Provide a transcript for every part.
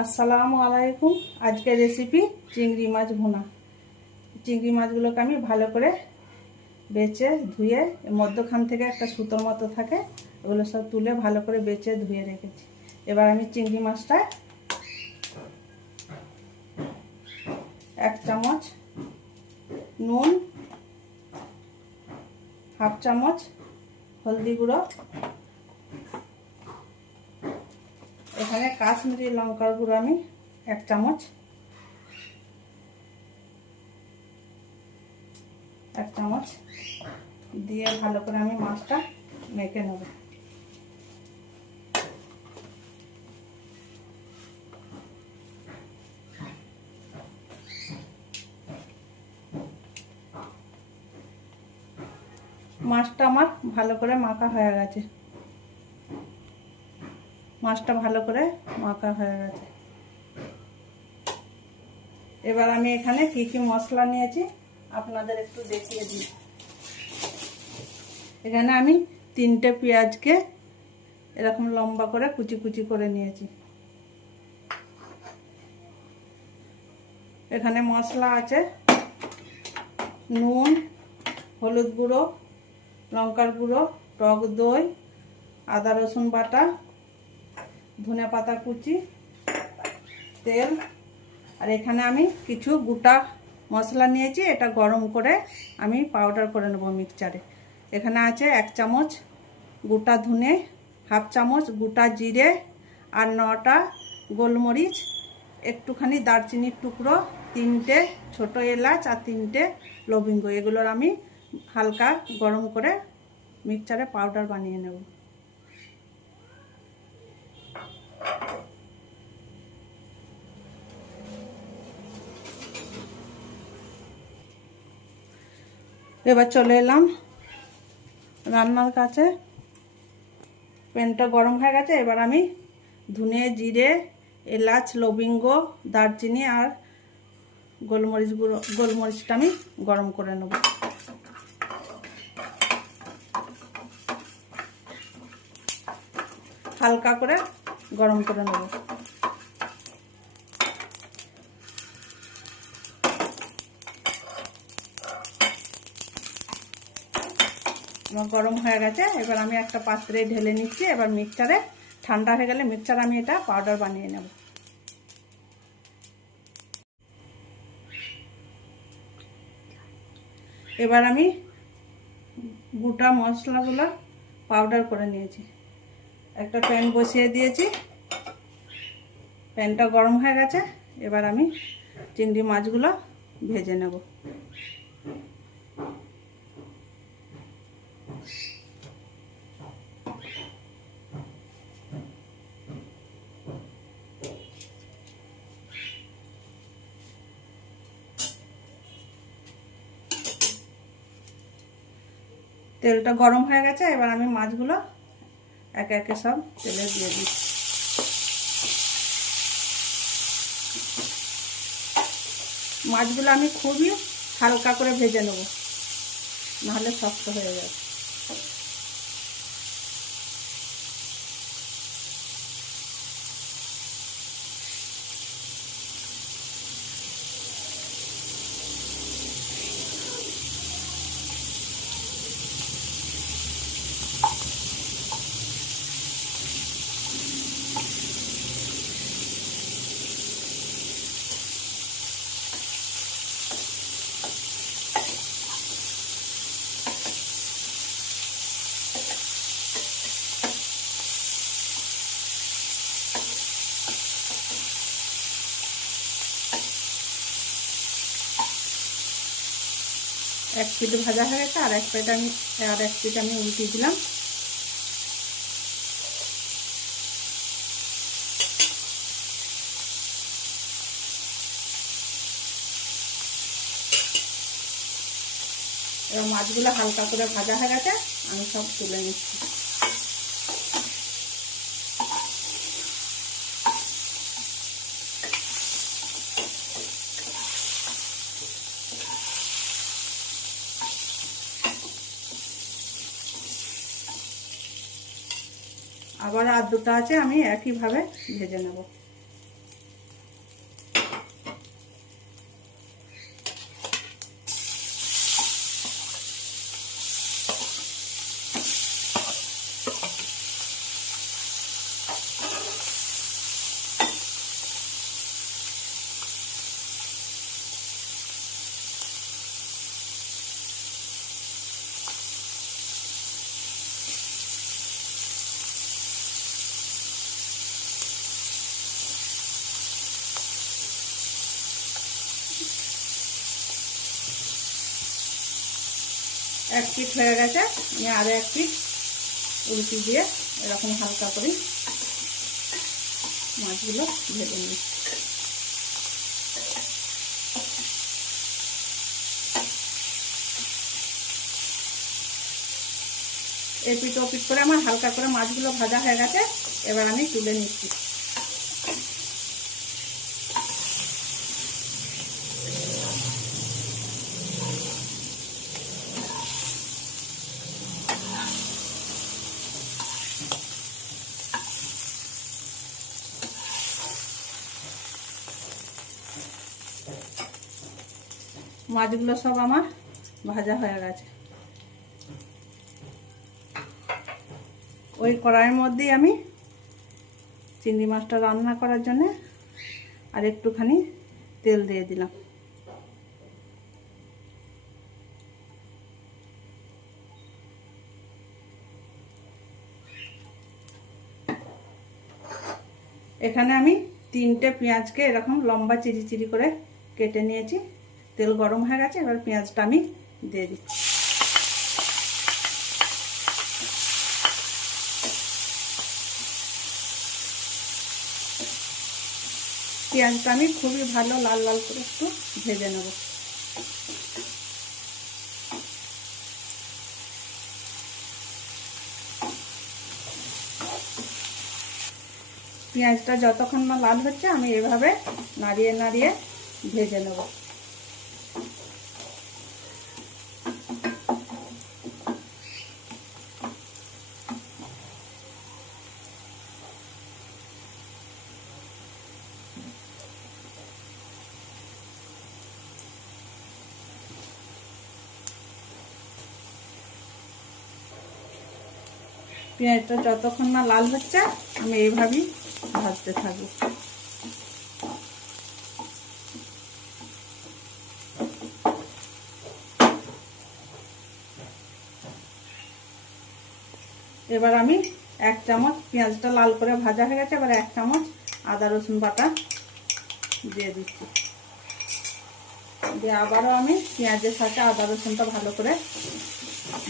আসসালামু আলাইকুম। আজকের রেসিপি চিংড়ি মাছ ভুনা। চিংড়ি মাছগুলোকে আমি ভালো করে বেছে ধুয়ে মধ্যখান থেকে একটা সুতোর মতো থাকে, ওগুলো সব তুলে ভালো করে বেছে ধুয়ে রেখেছি। এবার আমি চিংড়ি মাছটা 1 চামচ নুন, 1/2 চামচ হলদি গুঁড়ো, এখানে কাশ্মীরি লঙ্কার গুঁড়ো আমি 1 চামচ, 1 চামচ দিয়ে ভালো করে আমি মাছটা মেখে নেব। মাছটা আমার ভালো করে মাখা হয়ে গেছে। মাছটা ভালো করে মাখা হয়ে গেছে। এবার আমি এখানে কি কি মশলা নিয়েছি আপনাদের একটু দেখিয়ে দিই। এখানে আমি 3টে পেঁয়াজকে এরকম লম্বা করে কুচি কুচি করে নিয়েছি। এখানে মশলা আছে নুন, হলুদ গুঁড়ো, লঙ্কার গুঁড়ো, টক দই, আদা রসুন বাটা, ধনে পাতা কুচি, তেল। আর এখানে আমি কিছু গোটা মশলা নিয়েছি, এটা গরম করে আমি পাউডার করে নেব মিক্সচারে। এখানে আছে 1 চামচ গোটা ধনে, 1/2 চামচ গোটা জিরে, আর 9টা গোলমরিচ, একটুখানি দারচিনির টুকরো, 3টে ছোট এলাচ আর 3টে লবঙ্গ। এগুলোর আমি হালকা গরম করে মিক্সচারে পাউডার বানিয়ে নেব। এবার চলে এলাম রান্নার কাছে। প্যানটা গরম হয়ে গেছে। এবার আমি ধনে, জিরে, এলাচ, লবঙ্গ, দারচিনি আর গোলমরিচটা আমি গরম করে নেব। হালকা করে গরম করে নেব। আমার গরম হয়ে গেছে। এবার আমি একটা পাত্রে ঢেলে নিচ্ছি। এবার মিক্সচারে ঠান্ডা হয়ে গেলে মিক্সচার আমি এটা পাউডার বানিয়ে নেব। এবার আমি গোটা মশলাগুলো পাউডার করে নিয়েছি। একটা প্যান বসিয়ে দিয়েছি, প্যানটা গরম হয়ে গেছে। এবার আমি চিংড়ি মাছগুলো ভেজে নেব। তেলটা গরম হয়ে গেছে। এবার আমি মাছগুলো একে একে সব তেলে দিয়ে দিই। মাছগুলো আমি খুবই হালকা করে ভেজে নেব, নাহলে শক্ত হয়ে যাবে। এক পিঠ ভাজা হয়ে গেছে, আর এক পিঠ আমি উল্টিয়ে দিলাম। এবার মাছগুলো হালকা করে ভাজা হয়ে গেছে, আমি সব তুলে নিচ্ছি। আবার আর দুটো আছে, আমি একইভাবে ভেজে নেব। এক পিঠ হয়ে গেছে, আমি আরও এক পিঠ উল্টি দিয়ে এরকম হালকা করে মাছগুলো ভেজে নিই। এপিট ওপিট করে আমার হালকা করে মাছগুলো ভাজা হয়ে গেছে, এবার আমি তুলে নিচ্ছি। মাছগুলো সব আমার ভাজা হয়ে গেছে। ওই কড়াইয়ের মধ্যেই আমি চিংড়ি মাছটা রান্না করার জন্য আর একটুখানি তেল দিয়ে দিলাম। এখানে আমি 3টে পেঁয়াজকে এরকম লম্বা চিরি চিরি করে কেটে নিয়েছি। তেল গরম হয়ে গেছে, এবার পেঁয়াজটা আমি দিয়ে দিচ্ছি। পেঁয়াজটা আমি খুবই ভালো লাল লাল করে একটু ভেজে নেব। পেঁয়াজটা যতক্ষণ না লাল হচ্ছে আমি এভাবে নাড়িয়ে নাড়িয়ে ভেজে নেব। পেঁয়াজটা যতক্ষণ না লাল হচ্ছে আমি এইভাবেই ভাজতে থাকবো। এবার আমি 1 চামচ, পেঁয়াজটা লাল করে ভাজা হয়ে গেছে, এবার 1 চামচ আদা রসুন বাটা দিয়ে দিচ্ছি। দিয়ে আবারও আমি পেঁয়াজের সাথে আদা রসুনটা ভালো করে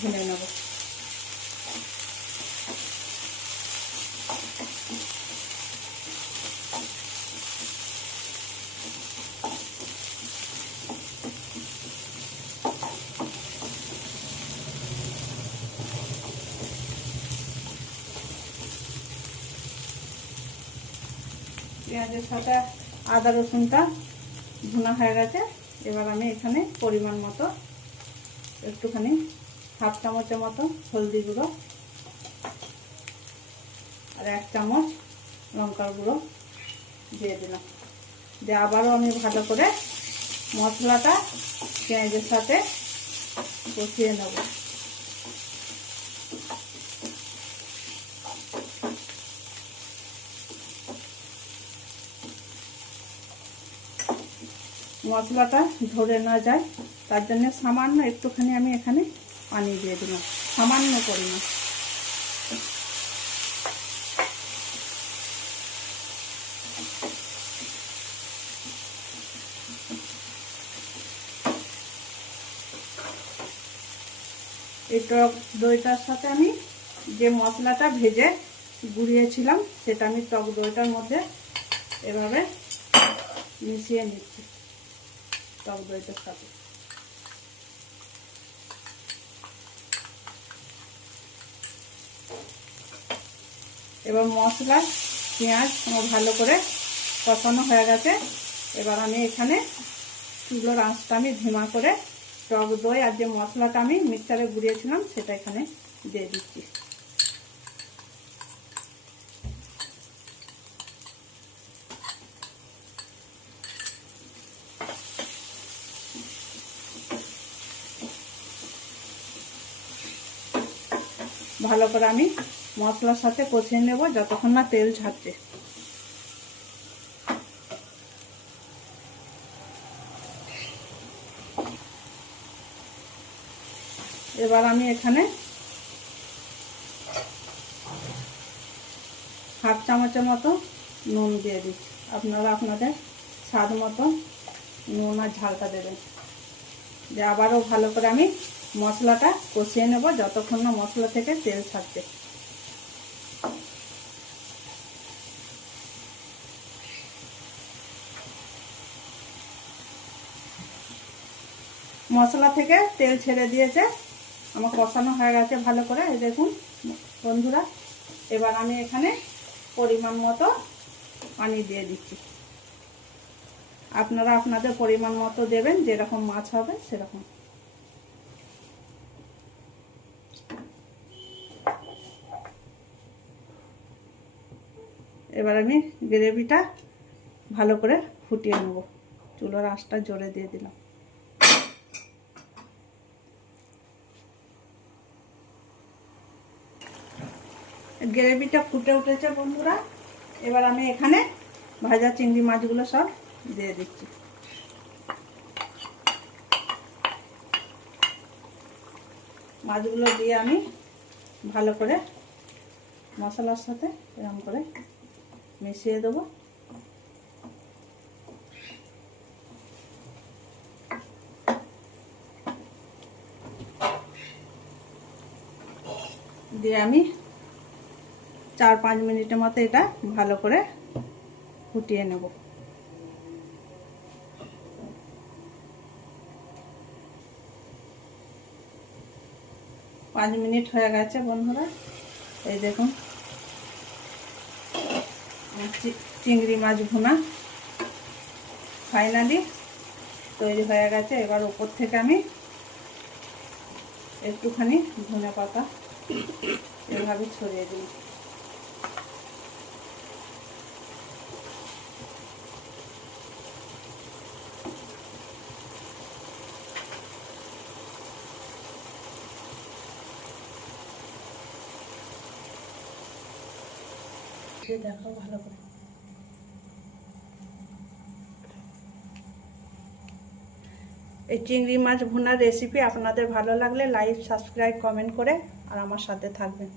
ভুনে নেব। পেঁয়াজের সাথে আদা রসুনটা ভুনা হয়ে গেছে, এবার আমি এখানে পরিমাণ মতো একটুখানি 1/2 চামচের মতো হলদি গুঁড়ো আর 1 চামচ লঙ্কার গুঁড়ো দিয়ে দিলাম। দিয়ে আবারও আমি ভালো করে মশলাটা পেঁয়াজের সাথে কষিয়ে নেব। মশলাটা ধরে না যায় তার জন্য সামান্য একটুখানি আমি এখানে পানি দিয়ে দিলাম, সামান্য পরিমাণ। এই টক দইটার সাথে আমি যে মশলাটা ভেজে গুঁড়িয়েছিলাম সেটা আমি টক দইটার মধ্যে এভাবে মিশিয়ে নিচ্ছি টক দইটার সাথে। এবার মশলা পেঁয়াজ আমার ভালো করে কষানো হয়ে গেছে, এবার আমি এখানে চুলোর আঁচটা আমি ধিমা করে টক দই আর যে মশলাটা আমি মিক্সারে গুঁড়িয়েছিলাম সেটা এখানে দিয়ে দিচ্ছি। ভালো করে আমি মশলার সাথে কষিয়ে নেব যতক্ষণ না তেল ছাড়ছে। এবার আমি এখানে 1/2 চামচের মতো নুন দিয়ে দিচ্ছি। আপনারা আপনাদের স্বাদ মতো নুন আর ঝালটা দেবেন। দিয়ে আবারও ভালো করে আমি মশলাটা কষিয়ে নেব যতক্ষণ না মশলা থেকে তেল ছাড়ছে। মশলা থেকে তেল ছেড়ে দিয়েছে, আমার কষানো হয়ে গেছে ভালো করে। এই দেখুন বন্ধুরা, এবার আমি এখানে পরিমাণ মতো পানি দিয়ে দিচ্ছি। আপনারা আপনাদের পরিমাণ মতো দেবেন, যেরকম মাছ হবে সেরকম। এবার আমি গ্রেভিটা ভালো করে ফুটিয়ে নেব। চুলার আঁচটা জোরে দিয়ে দিলাম। গ্রেভিটা ফুটে উঠেছে বন্ধুরা, এবার আমি এখানে ভাজা চিংড়ি মাছগুলো সব দিয়ে দিচ্ছি। মাছগুলো দিয়ে আমি ভালো করে মশলার সাথে এরকম করে মিশিয়ে দেবো। দিয়ে আমি 4-5 মিনিটের মতো এটা ভালো করে ফুটিয়ে নেব। 5 মিনিট হয়ে গেছে বন্ধুরা, এই দেখুন চিংড়ি মাছ ভুনা ফাইনালি তৈরি হয়ে গেছে। এবার উপর থেকে আমি একটুখানি ধনে পাতা এভাবে ছড়িয়ে দিই। দেখো ভালো করে। এই চিংড়ি মাছ ভুনার রেসিপি আপনাদের ভালো লাগলে লাইক, সাবস্ক্রাইব, কমেন্ট করে আর আমার সাথে থাকবেন।